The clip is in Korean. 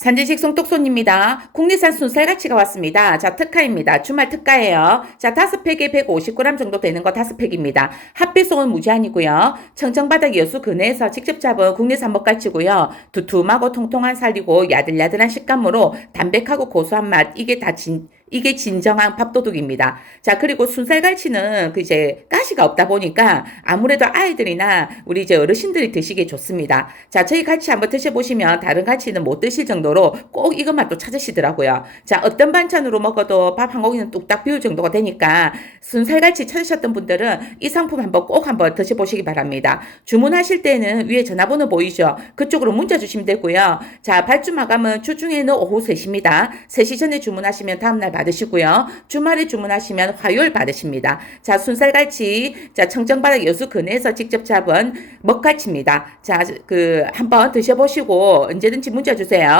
산지식 송떡손입니다. 국내산 순살가치가 왔습니다. 자, 특가입니다. 주말 특가예요. 자, 다섯 팩에 150g 정도 되는 거 다섯 팩입니다. 합배송은 무제한이고요. 청정바닥 여수 근해에서 직접 잡은 국내산 먹가치고요. 두툼하고 통통한 살이고 야들야들한 식감으로 담백하고 고소한 맛. 이게 다 진, 이게 진정한 밥도둑입니다. 자, 그리고 순살갈치는 그 이제 가시가 없다 보니까 아무래도 아이들이나 우리 이제 어르신들이 드시기에 좋습니다. 자, 저희 갈치 한번 드셔보시면 다른 갈치는 못 드실 정도로 꼭 이것만 또 찾으시더라고요. 자, 어떤 반찬으로 먹어도 밥 한 공기는 뚝딱 비울 정도가 되니까 순살갈치 찾으셨던 분들은 이 상품 한번 꼭 한번 드셔보시기 바랍니다. 주문하실 때는 위에 전화번호 보이죠? 그쪽으로 문자 주시면 되고요. 자, 발주 마감은 주중에는 오후 3시입니다. 3시 전에 주문하시면 다음날 받으시고요. 주말에 주문하시면 화요일 받으십니다. 자, 순살갈치, 자, 청정바닥 여수 근해에서 직접 잡은 먹갈치입니다. 자, 그, 한번 드셔보시고 언제든지 문자 주세요.